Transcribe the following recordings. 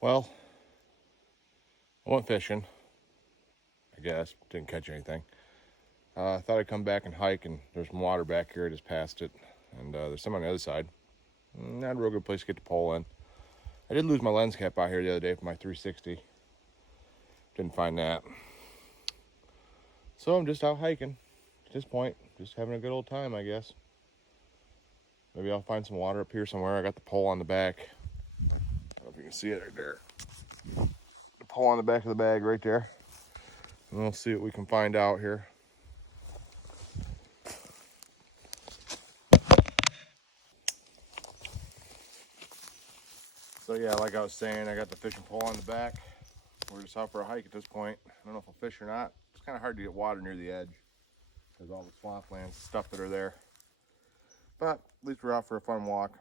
Well, I went fishing, I guess. Didn't catch anything. I thought I'd come back and hike, and there's some water back here. I just passed it, and there's some on the other side. Not a real good place to get the pole in. I did lose my lens cap out here the other day for my 360. Didn't find that. So I'm just out hiking at this point. Just having a good old time, I guess. Maybe I'll find some water up here somewhere. I got the pole on the back. I don't know if you can see it right there. The pole on the back of the bag right there. And we'll see what we can find out here. So yeah, like I was saying, I got the fishing pole on the back. We're just out for a hike at this point. I don't know if I'll fish or not. It's kind of hard to get water near the edge because all the swamplands and stuff that are there. But at least we're out for a fun walk.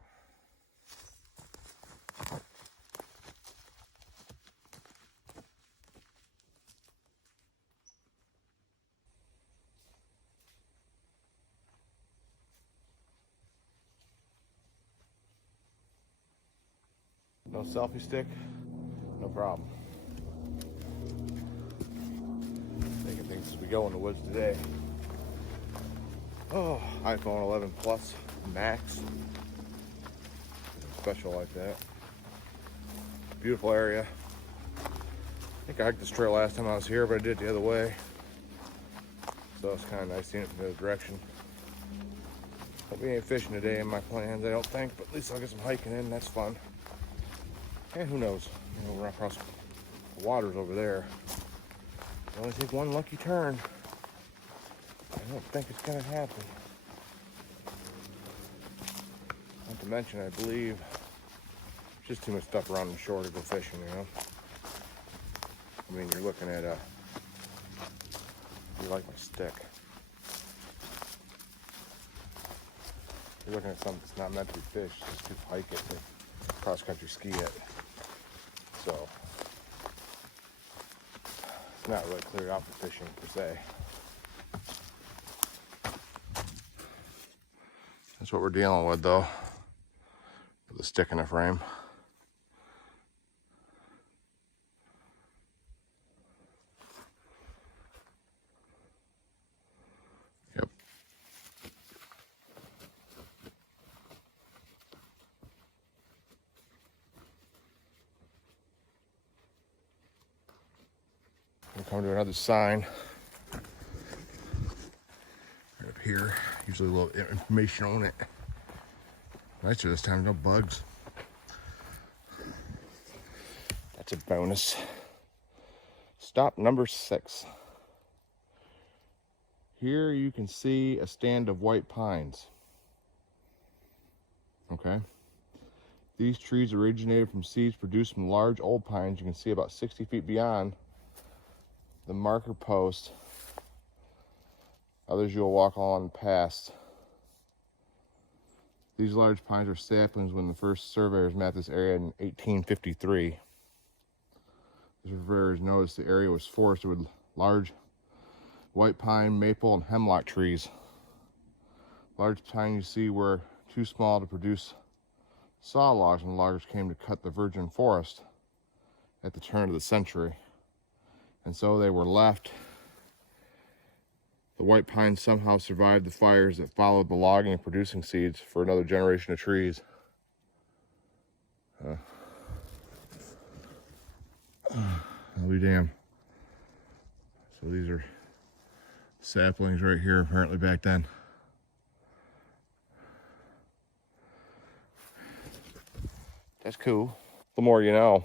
No selfie stick? No problem. Taking things as we go in the woods today. Oh, iPhone 11 Plus Max. Special like that. Beautiful area. I think I hiked this trail last time I was here, but I did it the other way. So it's kind of nice seeing it from the other direction. But we ain't fishing today in my plans, I don't think, but at least I'll get some hiking in, that's fun. And who knows, we'll run across the waters over there. It only take one lucky turn. I don't think it's gonna happen. Not to mention, I believe, there's just too much stuff around the shore to go fishing, I mean, you're looking at you like my stick. You're looking at something that's not meant to be fished, just to hike it, to cross-country ski it. So, it's not really cleared out for fishing, per se. That's what we're dealing with, though, with the stick in the frame. Yep. We'll come to another sign right up here. Usually a little information on it. Nicer this time, no bugs. That's a bonus. Stop number 6. Here you can see a stand of white pines. Okay. These trees originated from seeds produced from large old pines. You can see about 60 feet beyond the marker post. Others you'll walk on past. These large pines are saplings when the first surveyors mapped this area in 1853. The surveyors noticed the area was forested with large white pine, maple, and hemlock trees. Large pine you see were too small to produce saw logs when loggers came to cut the virgin forest at the turn of the century. And so they were left. The white pines somehow survived the fires that followed the logging and producing seeds for another generation of trees. I'll be damned. So these are saplings right here, apparently back then. That's cool. The more you know.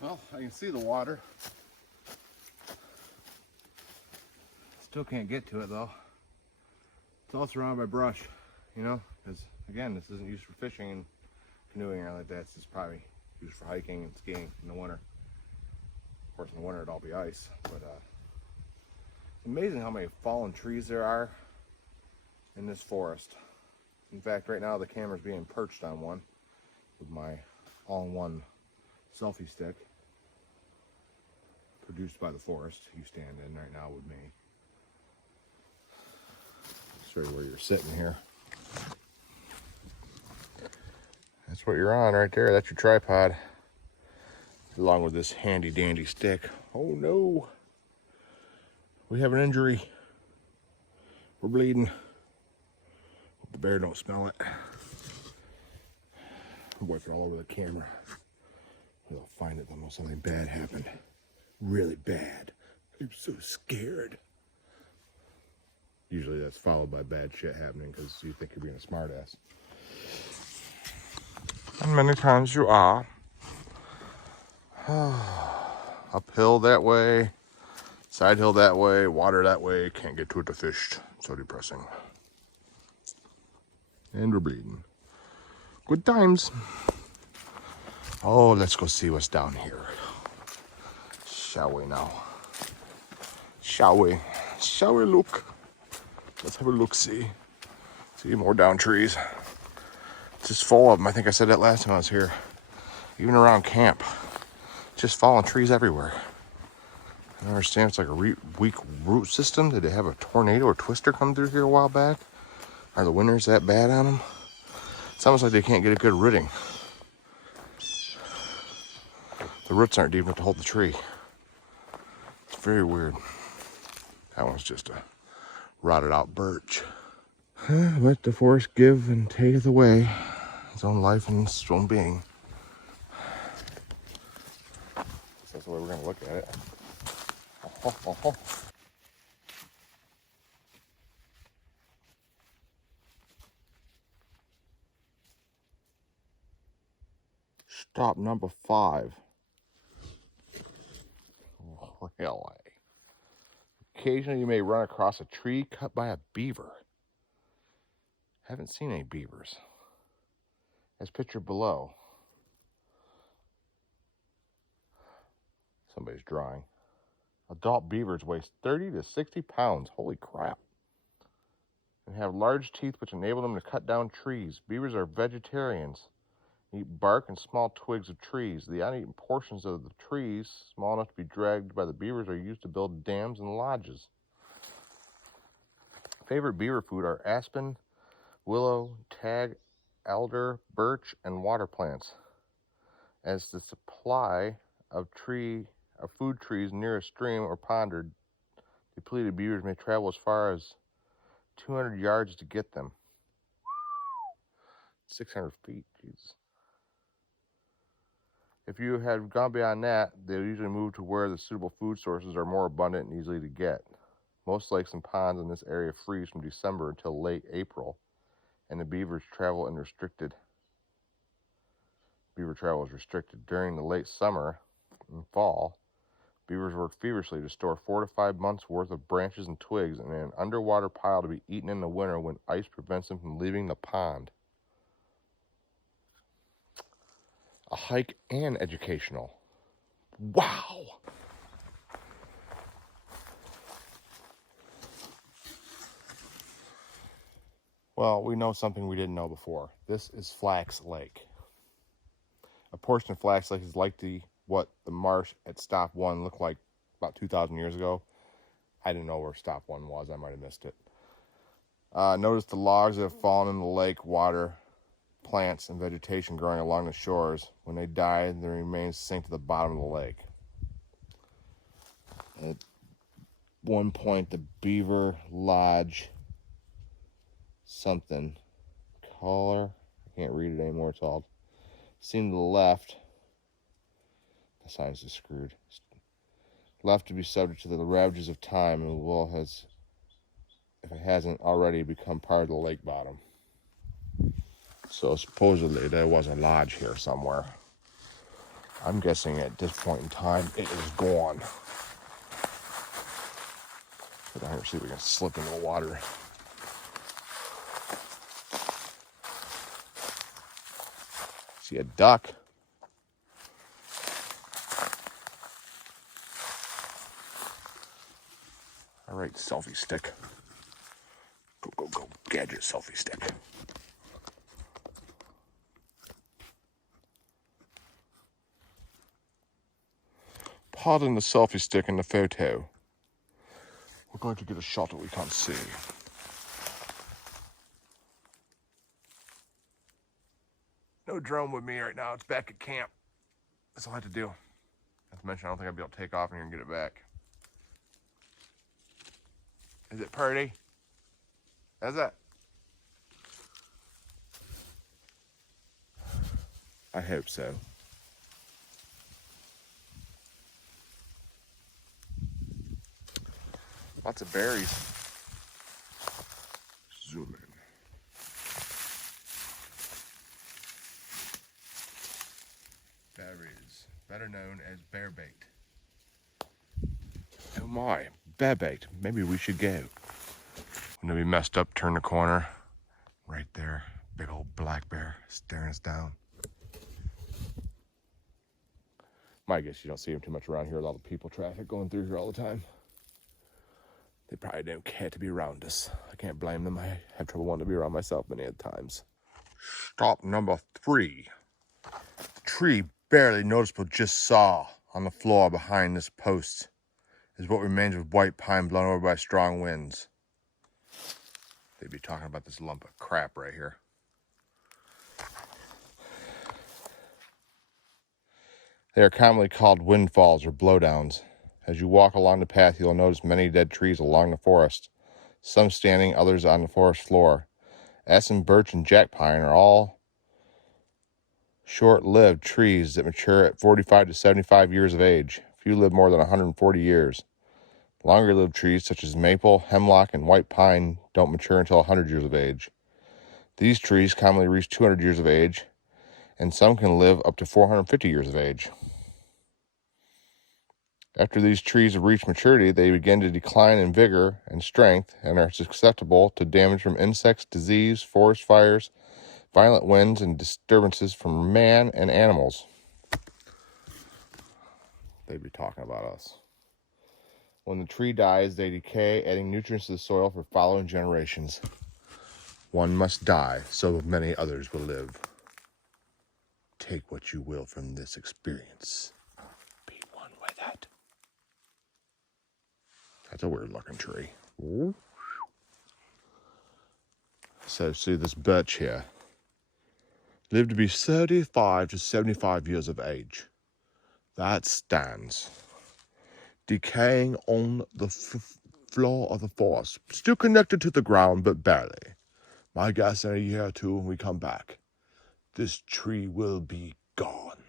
Well, I can see the water. Still can't get to it though. It's all surrounded by brush, because again, this isn't used for fishing and canoeing or anything like that. This is probably used for hiking and skiing in the winter. Of course, in the winter it'll all be ice, but it's amazing how many fallen trees there are in this forest. In fact, right now the camera's being perched on one with my all-in-one selfie stick, produced by the forest you stand in right now with me. Show you where you're sitting here. That's what you're on right there. That's your tripod, along with this handy dandy stick. Oh no, we have an injury. We're bleeding. Hope the bear don't smell it. I'm wiping all over the camera. They'll find it when something bad happened. Really bad. I'm so scared. Usually that's followed by bad shit happening because you think you're being a smartass. And many times you are. Uphill that way, side hill that way, water that way, can't get to it to fish. So depressing. And we're bleeding. Good times. Oh, let's go see what's down here. Shall we now? Shall we? Shall we look? Let's have a look-see. See more down trees. It's just full of them. I think I said that last time I was here. Even around camp. Just falling trees everywhere. I don't understand. It's like a weak root system. Did they have a tornado or twister come through here a while back? Are the winters that bad on them? It's almost like they can't get a good rooting. The roots aren't deep enough to hold the tree. It's very weird. That one's just a rotted out birch. Let the forest give and taketh away its own life and its own being. That's the way we're going to look at it. Stop number 5. Really? Occasionally you may run across a tree cut by a beaver. Haven't seen any beavers. As pictured below. Somebody's drawing. Adult beavers weigh 30 to 60 pounds. Holy crap. And have large teeth which enable them to cut down trees. Beavers are vegetarians. Eat bark and small twigs of trees. The uneaten portions of the trees, small enough to be dragged by the beavers, are used to build dams and lodges. Favorite beaver food are aspen, willow, tag, alder, birch, and water plants. As the supply of food trees near a stream or pond are depleted, beavers may travel as far as 200 yards to get them. 600 feet, jeez. If you have gone beyond that, they'll usually move to where the suitable food sources are more abundant and easily to get. Most lakes and ponds in this area freeze from December until late April, and the beavers travel unrestricted. Beaver travel is restricted. During the late summer and fall, beavers work feverishly to store 4 to 5 months' worth of branches and twigs in an underwater pile to be eaten in the winter when ice prevents them from leaving the pond. A hike and educational. Wow! Well, we know something we didn't know before. This is Flax Lake. A portion of Flax Lake is like what the marsh at Stop 1 looked like about 2,000 years ago. I didn't know where Stop 1 was. I might have missed it. Notice the logs that have fallen in the lake, water, plants, and vegetation growing along the shores. When they die, their remains sink to the bottom of the lake. At one point, the Beaver Lodge something color, I can't read it anymore, it's all seen to the left. The sign's just screwed. Left to be subject to the ravages of time, and will has, if it hasn't already, become part of the lake bottom. So supposedly there was a lodge here somewhere. I'm guessing at this point in time it is gone. Get down here, see if we can slip into the water. See a duck. All right, selfie stick. Go, go, go. Gadget selfie stick. Pardon the selfie stick in the photo. We're going to get a shot that we can't see. No drone with me right now. It's back at camp. That's all I had to do. Not to mention, I don't think I'll be able to take off in here and get it back. Is it pretty? Is it? I hope so. Lots of berries. Zoom in. Berries, better known as bear baked. Oh my, bear baked. Maybe we should go. When we messed up, turn the corner. Right there, big old black bear staring us down. My guess you don't see him too much around here with all the people traffic going through here all the time. They probably don't care to be around us. I can't blame them. I have trouble wanting to be around myself many times. Stop number 3. The tree barely noticeable just saw on the floor behind this post is what remains of white pine blown over by strong winds. They'd be talking about this lump of crap right here. They are commonly called windfalls or blowdowns. As you walk along the path, you'll notice many dead trees along the forest, some standing, others on the forest floor. Aspen, birch, and jack pine are all short-lived trees that mature at 45 to 75 years of age. Few live more than 140 years. Longer-lived trees such as maple, hemlock, and white pine don't mature until 100 years of age. These trees commonly reach 200 years of age, and some can live up to 450 years of age. After these trees have reached maturity, they begin to decline in vigor and strength and are susceptible to damage from insects, disease, forest fires, violent winds, and disturbances from man and animals. They'd be talking about us. When the tree dies, they decay, adding nutrients to the soil for following generations. One must die, so many others will live. Take what you will from this experience. Be one with it. That's a weird looking tree. Ooh. So see this birch here. Lived to be 35 to 75 years of age. That stands. Decaying on the floor of the forest. Still connected to the ground, but barely. My guess in a year or two when we come back, this tree will be gone.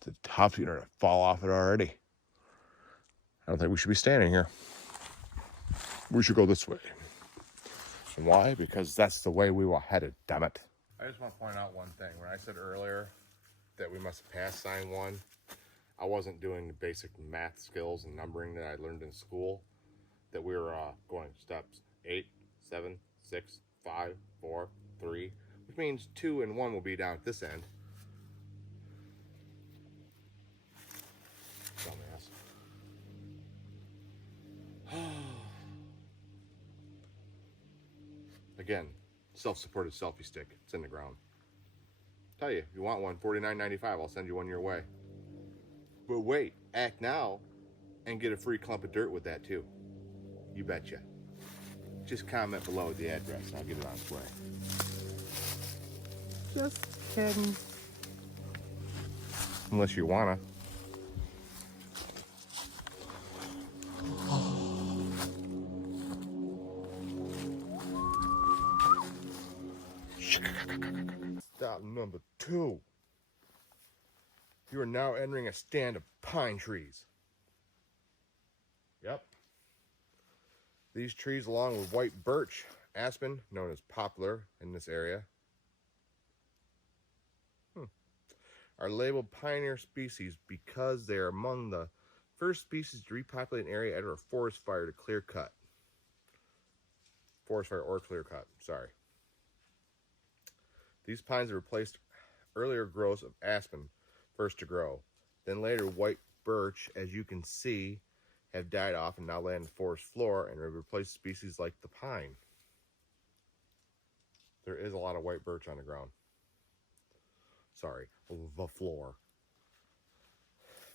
The top's going to fall off it already. I don't think we should be standing here. We should go this way. And why? Because that's the way we were headed, damn it. I just want to point out one thing. When I said earlier that we must pass sign 1, I wasn't doing the basic math skills and numbering that I learned in school. That we were going steps 8, 7, 6, 5, 4, 3, which means 2 and 1 will be down at this end. Dumbass. Again, self-supported selfie stick. It's in the ground. Tell you, if you want one, $49.95. I'll send you one your way. But wait, act now and get a free clump of dirt with that too. You betcha. Just comment below the address and I'll get it on its way. Just kidding. Unless you wanna. Stop number 2. You are now entering a stand of pine trees. Yep. These trees, along with white birch, aspen, known as poplar in this area, are labeled pioneer species because they are among the first species to repopulate an area after a forest fire to clear cut. Forest fire or clear cut, sorry. These pines have replaced earlier growths of aspen first to grow. Then later white birch, as you can see, have died off and now lay on the forest floor and have replaced species like the pine. there is a lot of white birch on the ground. Sorry, the floor.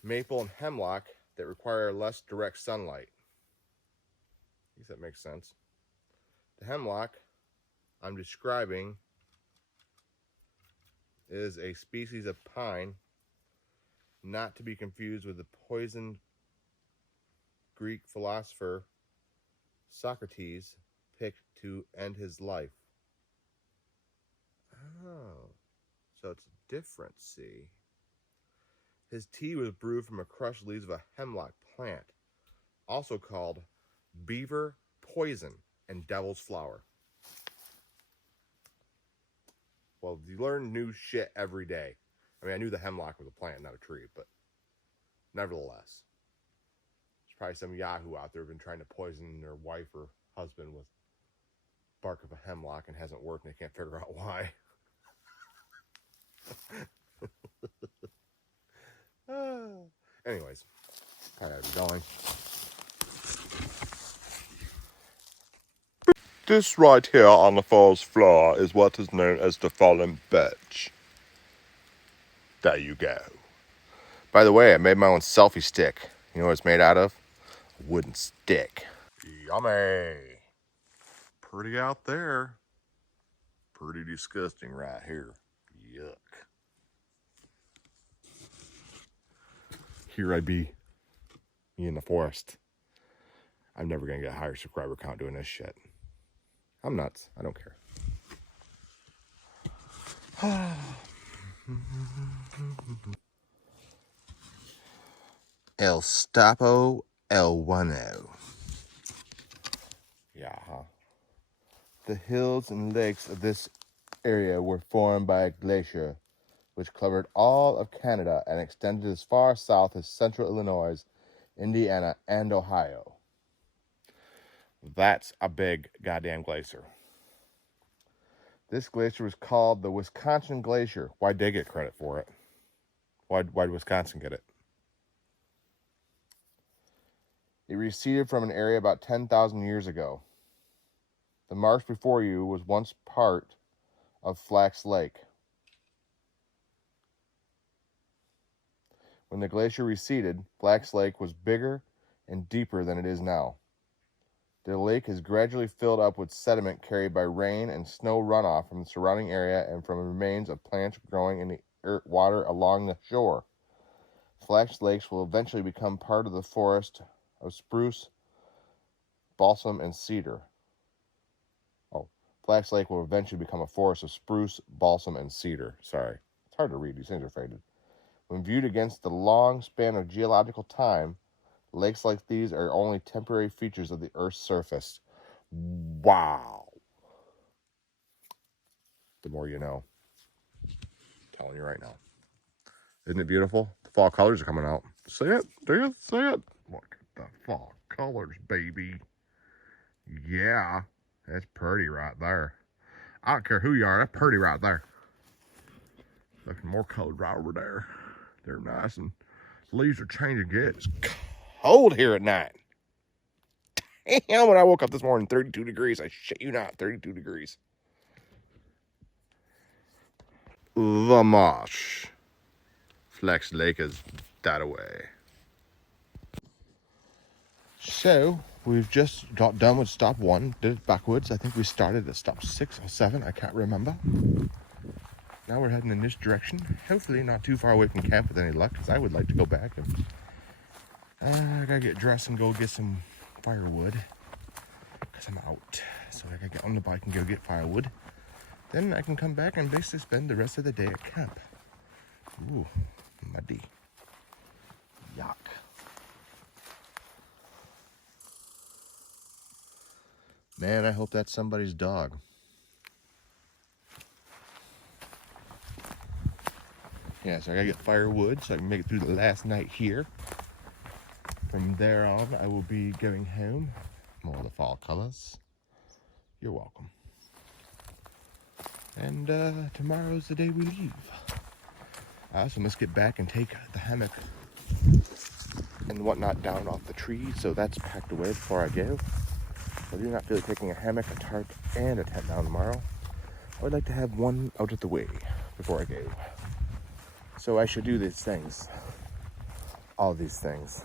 Maple and hemlock that require less direct sunlight. I guess that makes sense. The hemlock I'm describing is a species of pine, not to be confused with the poisoned Greek philosopher Socrates picked to end his life. Oh, so it's different, see? His tea was brewed from the crushed leaves of a hemlock plant, also called beaver poison and devil's flower. Well, you learn new shit every day. I mean, I knew the hemlock was a plant, not a tree, but nevertheless, there's probably some yahoo out there who've been trying to poison their wife or husband with bark of a hemlock and hasn't worked, and they can't figure out why. Anyways, I gotta be going. This right here on the forest floor is what is known as the fallen birch. There you go. By the way, I made my own selfie stick. You know what it's made out of? A wooden stick. Yummy. Pretty out there. Pretty disgusting right here. Yuck. Here I be, me in the forest. I'm never gonna get a higher subscriber count doing this shit. I'm nuts. I don't care. El Stapo El Wano. Yeah, huh? The hills and lakes of this area were formed by a glacier which covered all of Canada and extended as far south as central Illinois, Indiana, and Ohio. That's a big goddamn glacier. This glacier was called the Wisconsin Glacier. Why'd they get credit for it? Why'd Wisconsin get it? It receded from an area about 10,000 years ago. The marsh before you was once part of Flax Lake. When the glacier receded, Flax Lake was bigger and deeper than it is now. The lake has gradually filled up with sediment carried by rain and snow runoff from the surrounding area and from remains of plants growing in the water along the shore. Flax Lakes will eventually become part of the forest of spruce, balsam, and cedar. Flax Lake will eventually become a forest of spruce, balsam, and cedar. Sorry. It's hard to read. These things are faded. When viewed against the long span of geological time, lakes like these are only temporary features of the Earth's surface. Wow. The more you know. I'm telling you right now. Isn't it beautiful? The fall colors are coming out. See it? Do you see it? Look at the fall colors, baby. Yeah. That's pretty right there. I don't care who you are. That's pretty right there. Looking more colored right over there. They're nice, and the leaves are changing good. It's cold here at night. Damn, when I woke up this morning, 32 degrees. I shit you not, 32 degrees. The marsh. Flax Lake is that away. So, we've just got done with stop 1. Did it backwards. I think we started at stop 6 or 7. I can't remember. Now we're heading in this direction. Hopefully not too far away from camp with any luck, because I would like to go back. And I gotta get dressed and go get some firewood, because I'm out. So I gotta get on the bike and go get firewood. Then I can come back and basically spend the rest of the day at camp. Ooh, muddy. Yuck. Man, I hope that's somebody's dog. Yeah, so I gotta get firewood so I can make it through the last night here. From there on, I will be going home. More of the fall colors. You're welcome. And tomorrow's the day we leave. So let's get back and take the hammock and whatnot down off the tree. So that's packed away before I go. I do not feel like taking a hammock, a tarp, and a tent down tomorrow. I would like to have one out of the way before I go. So I should do these things. All these things.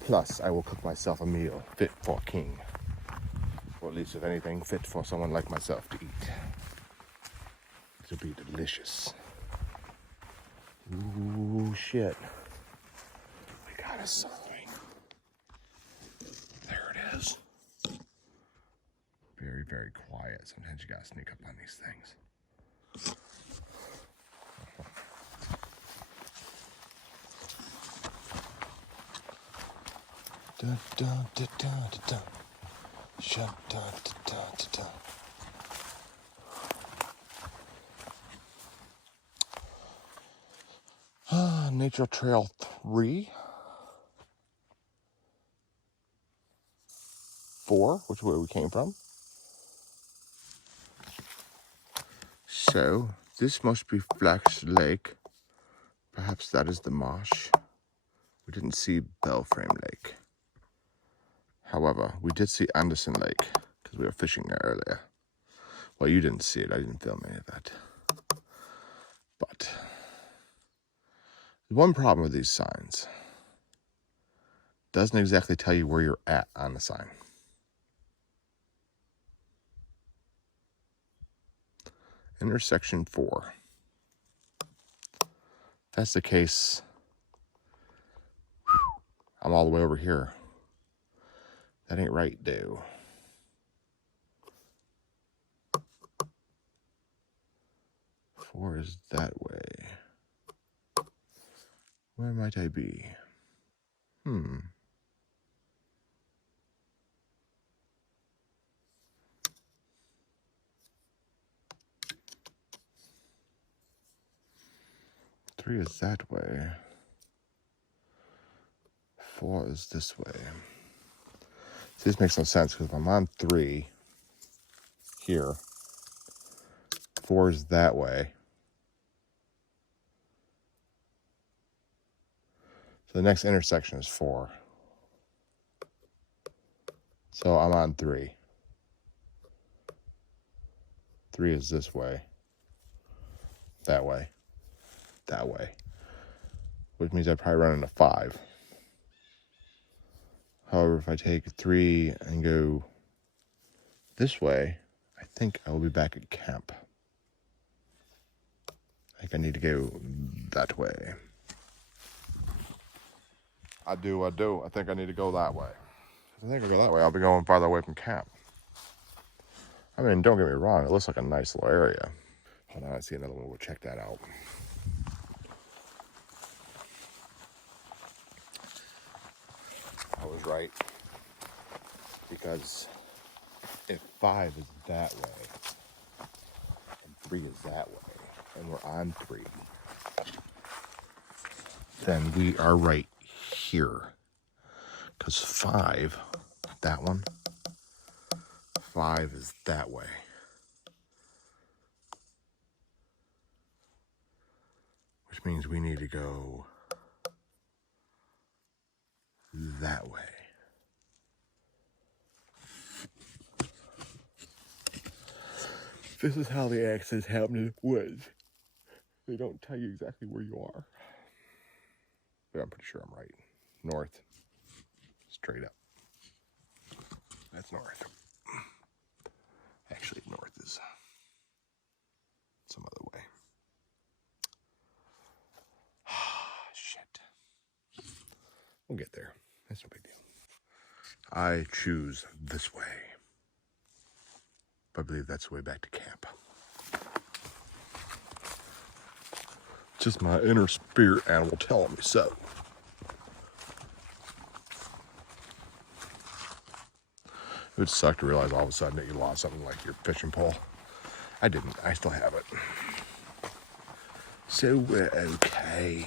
Plus, I will cook myself a meal fit for a king. Or at least, if anything, fit for someone like myself to eat. It'll be delicious. Ooh, shit. We got a sign. There it is. Very, very quiet. Sometimes you gotta sneak up on these things. Dun, dun, dun, dun, dun, dun. Shut, dun, dun, dun, dun, dun. Nature Trail 3. 4, which is where we came from. So, this must be Flax Lake. Perhaps that is the marsh. We didn't see Belframe Lake. However, we did see Anderson Lake because we were fishing there earlier. Well, you didn't see it. I didn't film any of that. But one problem with these signs. Doesn't exactly tell you where you're at on the sign. Intersection 4. If that's the case, I'm all the way over here. That ain't right, though. Four is that way. Where might I be? 3 is that way. 4 is this way. See, this makes no sense because if I'm on 3 here, 4 is that way. So the next intersection is 4. So I'm on 3. 3 is this way. That way. That way. Which means I'd probably run into 5. However, if I take 3 and go this way, I think I will be back at camp. I think I need to go that way. I do. I think I need to go that way. If I think I go that way, I'll be going farther away from camp. I mean, don't get me wrong, it looks like a nice little area. Hold on, I see another one. We'll check that out. I was right. Because if 5 is that way, and 3 is that way, and we're on 3, then we are right here. Because 5, that one, 5 is that way. Which means we need to go that way. This is how the accidents happen in the woods. They don't tell you exactly where you are. But I'm pretty sure I'm right. North. Straight up. That's north. Actually, north is some other way. Shit. We'll get there. That's no big deal. I choose this way. I believe that's the way back to camp. Just my inner spirit animal telling me so. It would suck to realize all of a sudden that you lost something like your fishing pole. I didn't. I still have it. So we're okay.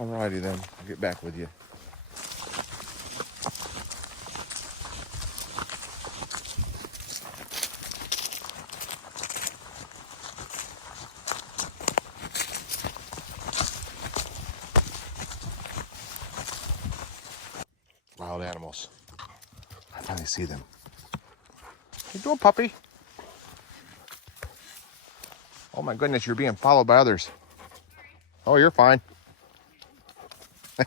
Alrighty then. I'll get back with you. wild animals. I finally see them. How you doing, puppy? Oh my goodness, you're being followed by others. Oh, you're fine. Your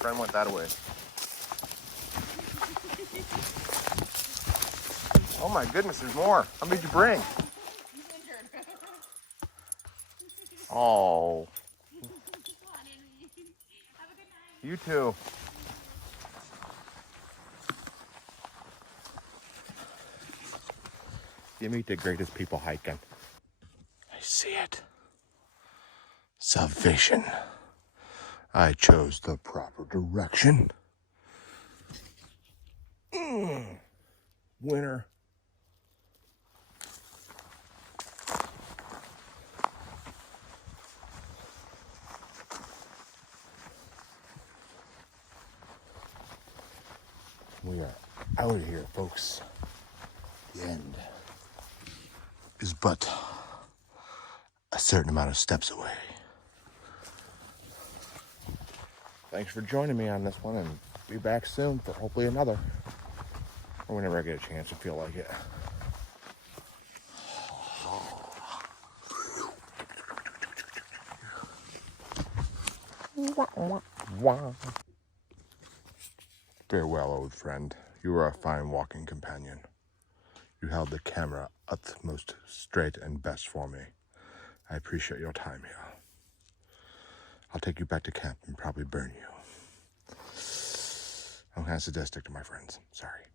friend went that way. Oh my goodness, there's more. How many did you bring? He's injured. Oh. Have a good night. You too. You meet the greatest people hiking. I see it. Salvation. I chose the proper direction. Winner. We are out of here, folks. The end is but a certain amount of steps away. Thanks for joining me on this one, and be back soon for hopefully another. Or whenever I get a chance to feel like it. Farewell, old friend. You were a fine walking companion. You held the camera utmost straight and best for me. I appreciate your time here. I'll take you back to camp and probably burn you. I'm kind of sadistic to my friends. Sorry.